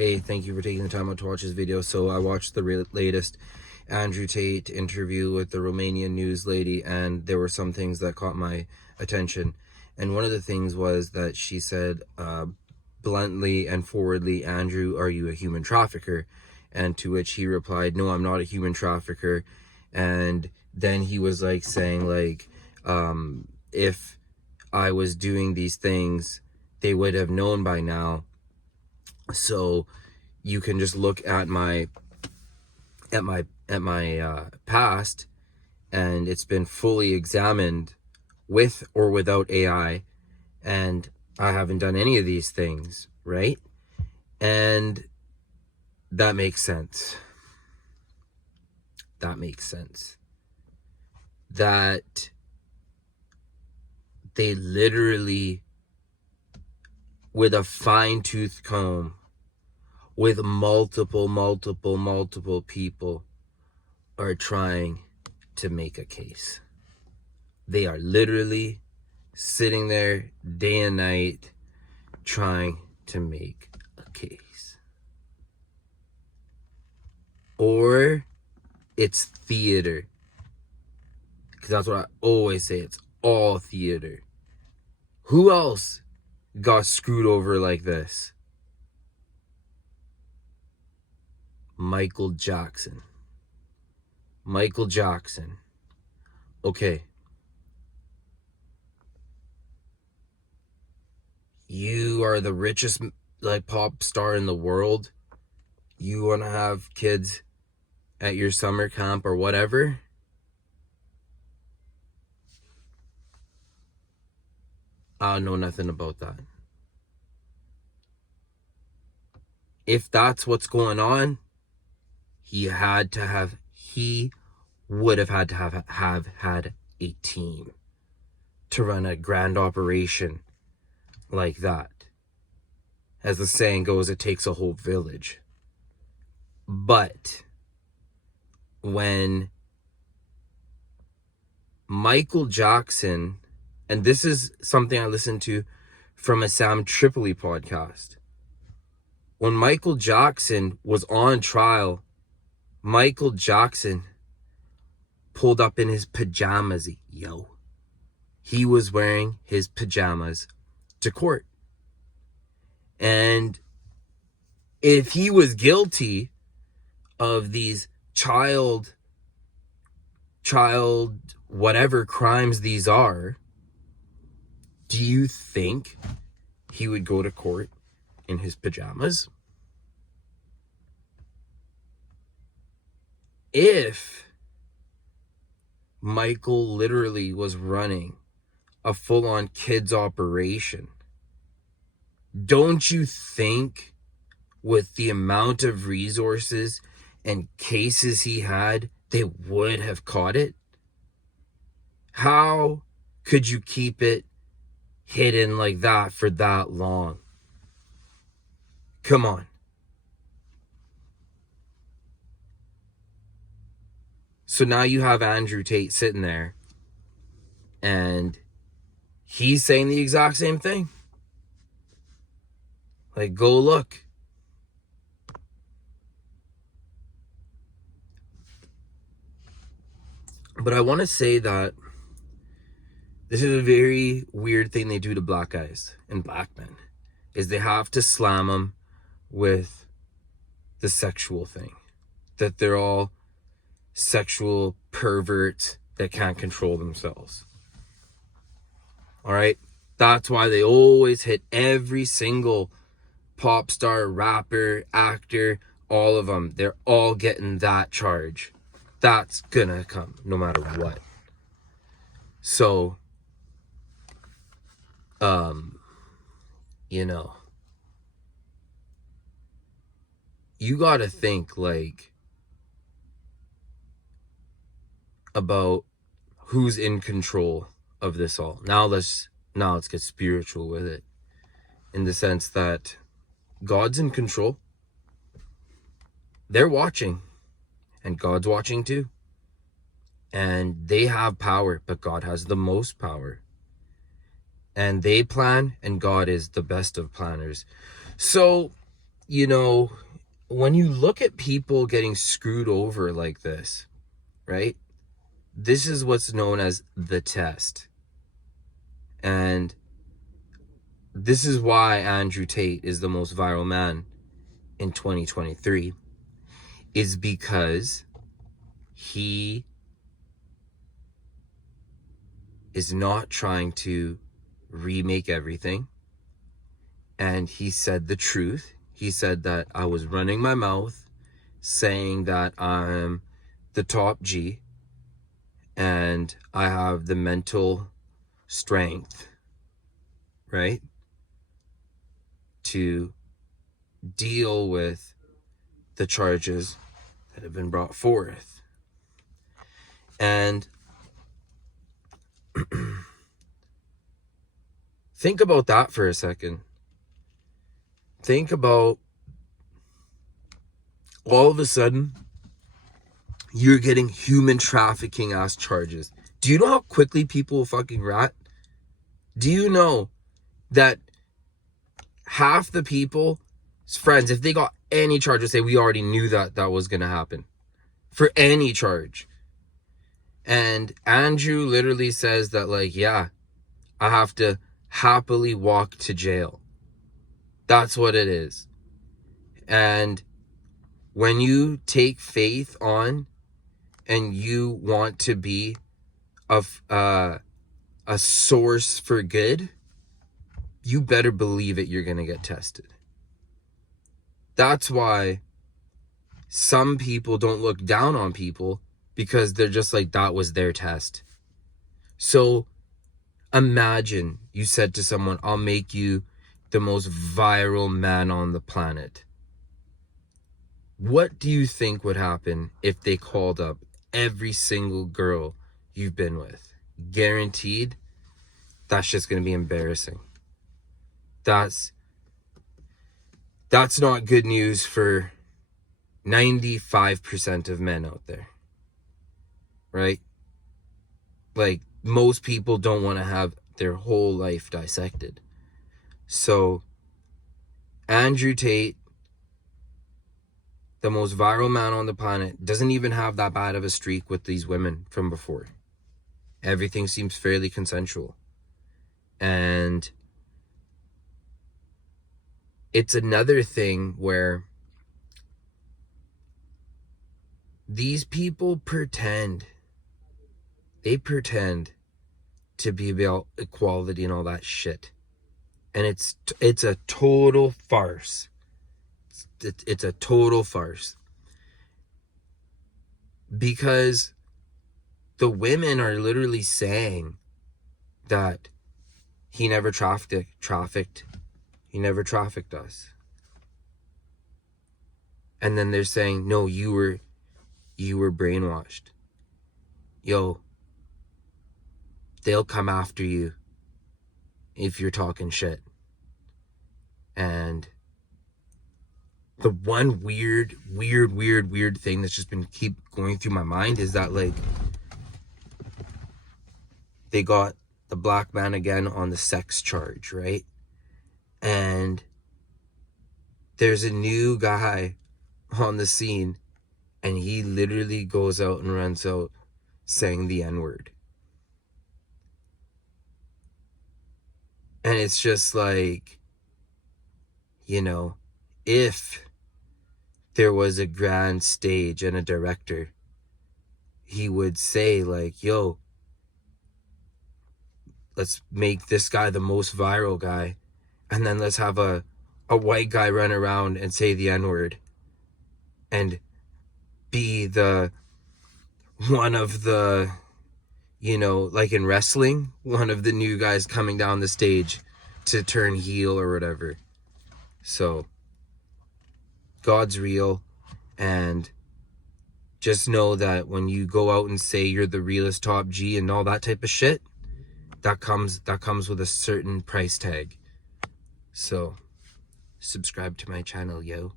Hey, thank you for taking the time out to watch this video. So I watched the latest Andrew Tate interview with the Romanian news lady, and there were some things that caught my attention. And one of the things was that she said bluntly and forwardly, "Andrew, are you a human trafficker?" And to which he replied, "No, I'm not a human trafficker." And then he was like saying like, if I was doing these things, they would have known by now. So you can just look at my past, and it's been fully examined with or without AI, and I haven't done any of these things, right? And that makes sense. That makes sense. That they literally, with a fine-tooth comb, with multiple people, are trying to make a case. They are literally sitting there day and night trying to make a case. Or it's theater. Because that's what I always say. It's all theater. Who else got screwed over like this? Micheal Jackson. Micheal Jackson. Okay. You are the richest pop star in the world. You want to have kids at your summer camp or whatever. I know nothing about that. If that's what's going on, he would have had to have had a team to run a grand operation like that. As the saying goes, it takes a whole village. But when Micheal Jackson, and this is something I listened to from a Sam Tripoli podcast, when Micheal Jackson was on trial, Micheal Jackson pulled up in his pajamas, He was wearing his pajamas to court. And if he was guilty of these child whatever crimes these are, do you think he would go to court in his pajamas? If Micheal literally was running a full-on kids operation, don't you think with the amount of resources and cases he had, they would have caught it? How could you keep it hidden like that for that long? Come on. So now you have Andrew Tate sitting there, and he's saying the exact same thing. Like, go look. But I want to say that this is a very weird thing they do to black guys and black men, is they have to slam them with the sexual thing. That they're all sexual perverts that can't control themselves. All right? That's why they always hit every single pop star, rapper, actor, all of them. They're all getting that charge. That's gonna come no matter what. So, you gotta think about who's in control of this all. Now let's get spiritual with it, in the sense that God's in control. They're watching, and God's watching too. And they have power, but God has the most power. And they plan, and God is the best of planners. So you know, when you look at people getting screwed over like this, right? This is what's known as the test. And this is why Andrew Tate is the most viral man in 2023, is because he is not trying to remake everything. And he said the truth. He said that I was running my mouth saying that I'm the top G and I have the mental strength, right, to deal with the charges that have been brought forth. And think about that for a second. Think about all of a sudden you're getting human trafficking ass charges. Do you know how quickly people will fucking rat? Do you know that half the people's friends, if they got any charge, would say we already knew that was going to happen for any charge? And Andrew literally says that, like, yeah, I have to happily walk to jail. That's what it is. And when you take faith on and you want to be a source for good, you better believe it, you're going to get tested. That's why some people don't look down on people, because they're just like, that was their test. So imagine you said to someone, I'll make you the most viral man on the planet. What do you think would happen if they called up every single girl you've been with? Guaranteed, that's just going to be embarrassing. That's not good news for 95% of men out there, right? Like, most people don't want to have their whole life dissected. So Andrew Tate, the most viral man on the planet, doesn't even have that bad of a streak with these women from before. Everything seems fairly consensual. And it's another thing where these people pretend to be about equality and all that shit. And it's a total farce. It's a total farce. Because the women are literally saying that he never trafficked. He never trafficked us. And then they're saying, no, you were brainwashed. Yo, they'll come after you if you're talking shit. And the one weird thing that's just been keep going through my mind is that, like, they got the black man again on the sex charge, right? And there's a new guy on the scene, and he literally goes out and runs out saying the N-word. And it's just like, you know, if there was a grand stage and a director, he would say, like, yo, let's make this guy the most viral guy, and then let's have a white guy run around and say the N-word and be the one of the, you know, like in wrestling, one of the new guys coming down the stage to turn heel or whatever. So God's real, and just know that when you go out and say you're the realest top G and all that type of shit, that comes with a certain price tag. So subscribe to my channel, yo.